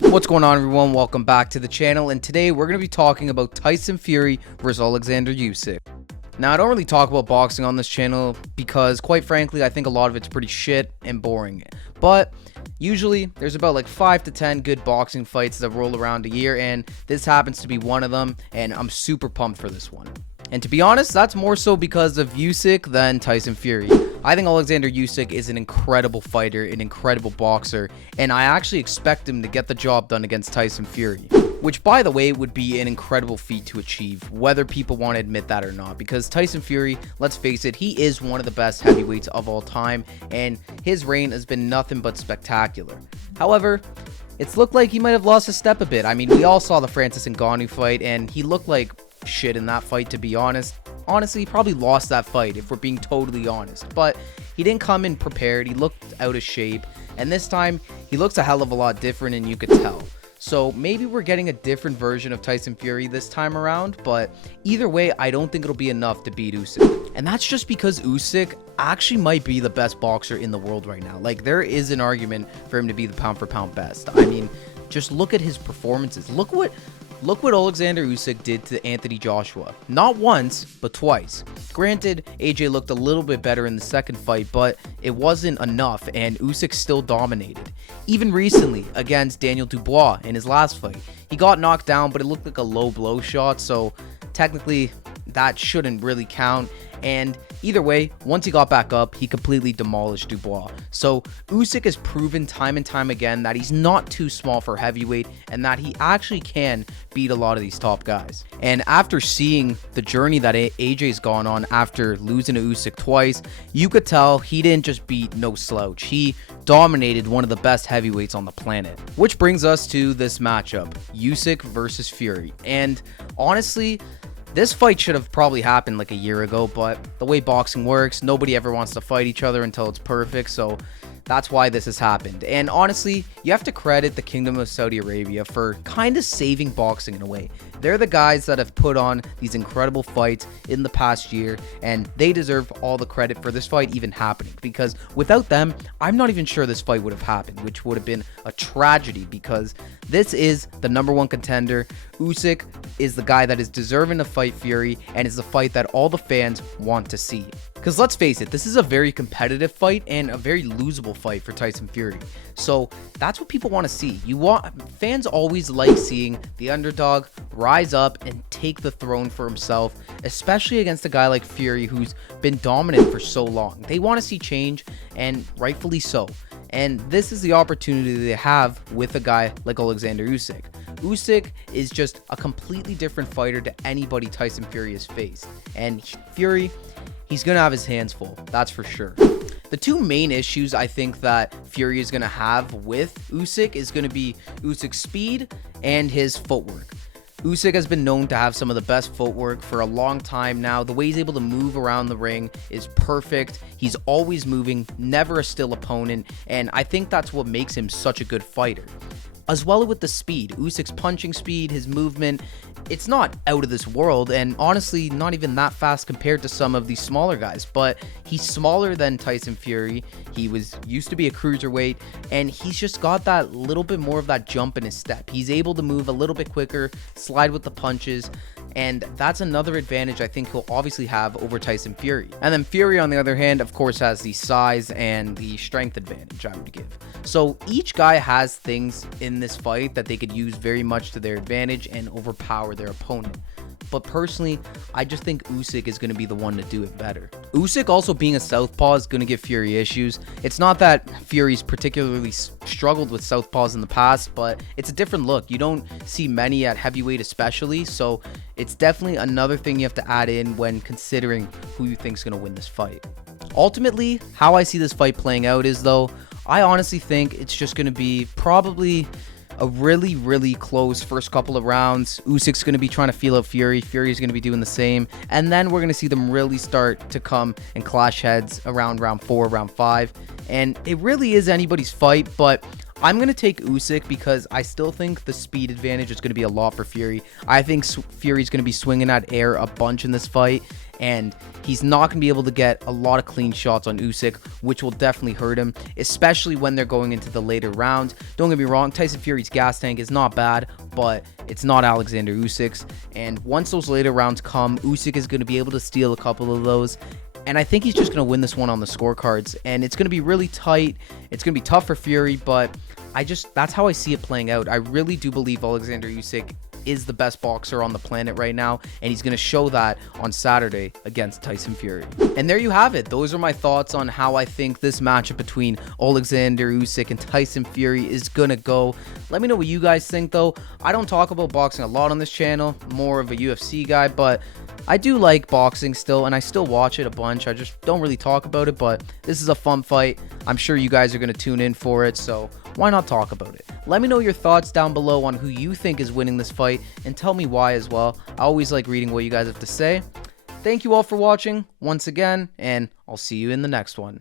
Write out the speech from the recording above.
What's going on, everyone? Welcome back to the channel, and today we're going to be talking about Tyson Fury versus Oleksandr Usyk. Now, I don't really talk about boxing on this channel because, quite frankly, I think a lot of it's pretty shit and boring. But usually, there's about like 5 to 10 good boxing fights that roll around a year, and this happens to be one of them, and I'm super pumped for this one. And to be honest, that's more so because of Usyk than Tyson Fury. I think Oleksandr Usyk is an incredible fighter, an incredible boxer, and I actually expect him to get the job done against Tyson Fury. Which, by the way, would be an incredible feat to achieve, whether people want to admit that or not. Because Tyson Fury, let's face it, he is one of the best heavyweights of all time, and his reign has been nothing but spectacular. However, it's looked like he might have lost his step a bit. I mean, we all saw the Francis Ngannou fight, and he looked like shit in that fight, to be honest. Honestly, he probably lost that fight, if we're being totally honest. But he didn't come in prepared. He looked out of shape. And this time, he looks a hell of a lot different, and you could tell. So maybe we're getting a different version of Tyson Fury this time around, but either way, I don't think it'll be enough to beat Usyk. And that's just because Usyk actually might be the best boxer in the world right now. Like, there is an argument for him to be the pound for pound best. I mean, just look at his performances. Look what Oleksandr Usyk did to Anthony Joshua. Not once, but twice. Granted, AJ looked a little bit better in the second fight, but it wasn't enough, and Usyk still dominated. Even recently, against Daniel Dubois in his last fight, he got knocked down, but it looked like a low blow shot, so technically that shouldn't really count. And either way, once he got back up, he completely demolished Dubois. So Usyk has proven time and time again that he's not too small for heavyweight and that he actually can beat a lot of these top guys. And after seeing the journey that AJ's gone on after losing to Usyk twice, you could tell he didn't just beat no slouch. He dominated one of the best heavyweights on the planet. Which brings us to this matchup, Usyk versus Fury. And honestly, this fight should have probably happened like a year ago, but the way boxing works, nobody ever wants to fight each other until it's perfect, so that's why this has happened. And honestly, you have to credit the Kingdom of Saudi Arabia for kind of saving boxing in a way. They're the guys that have put on these incredible fights in the past year, and they deserve all the credit for this fight even happening, because without them, I'm not even sure this fight would have happened, which would have been a tragedy, because this is the #1 contender. Usyk is the guy that is deserving to fight Fury, and is the fight that all the fans want to see. Because let's face it, this is a very competitive fight and a very losable fight for Tyson Fury. So that's what people want to see. Fans always like seeing the underdog rise up and take the throne for himself, especially against a guy like Fury who's been dominant for so long. They want to see change, and rightfully so. And this is the opportunity they have with a guy like Oleksandr Usyk. Usyk is just a completely different fighter to anybody Tyson Fury has faced. And Fury, he's going to have his hands full, that's for sure. The two main issues I think that Fury is going to have with Usyk is going to be Usyk's speed and his footwork. Usyk has been known to have some of the best footwork for a long time now. The way he's able to move around the ring is perfect. He's always moving, never a still opponent, and I think that's what makes him such a good fighter. As well with the speed, Usyk's punching speed, his movement, it's not out of this world, and honestly not even that fast compared to some of these smaller guys, but he's smaller than Tyson Fury. He used to be a cruiserweight, and he's just got that little bit more of that jump in his step. He's able to move a little bit quicker, slide with the punches, and that's another advantage I think he'll obviously have over Tyson Fury. And then Fury, on the other hand, of course, has the size and the strength advantage, I would give. So each guy has things in this fight that they could use very much to their advantage and overpower their opponent. But personally, I just think Usyk is going to be the one to do it better. Usyk also being a southpaw is going to give Fury issues. It's not that Fury's particularly struggled with southpaws in the past, but it's a different look. You don't see many at heavyweight especially, so it's definitely another thing you have to add in when considering who you think is going to win this fight. Ultimately, how I see this fight playing out is, though, I honestly think it's just going to be probably a really close first couple of rounds. Usyk's going to be trying to feel out Fury. Fury's going to be doing the same. And then we're going to see them really start to come and clash heads around round 4, round 5. And it really is anybody's fight, but I'm going to take Usyk because I still think the speed advantage is going to be a lot for Fury. I think Fury's going to be swinging at air a bunch in this fight. and he's not going to be able to get a lot of clean shots on Usyk, which will definitely hurt him, especially when they're going into the later rounds. Don't get me wrong, Tyson Fury's gas tank is not bad, but it's not Oleksandr Usyk's, and once those later rounds come, Usyk is going to be able to steal a couple of those, and I think he's just going to win this one on the scorecards, and it's going to be really tight. It's going to be tough for Fury, but that's how I see it playing out. I really do believe Oleksandr Usyk is the best boxer on the planet right now, and he's going to show that on Saturday against Tyson Fury. And there you have it. Those are my thoughts on how I think this matchup between Oleksandr Usyk and Tyson Fury is going to go. Let me know what you guys think, though. I don't talk about boxing a lot on this channel, more of a UFC guy, but I do like boxing still, and I still watch it a bunch. I just don't really talk about it, but this is a fun fight. I'm sure you guys are going to tune in for it, so why not talk about it? Let me know your thoughts down below on who you think is winning this fight, and tell me why as well. I always like reading what you guys have to say. Thank you all for watching once again, and I'll see you in the next one.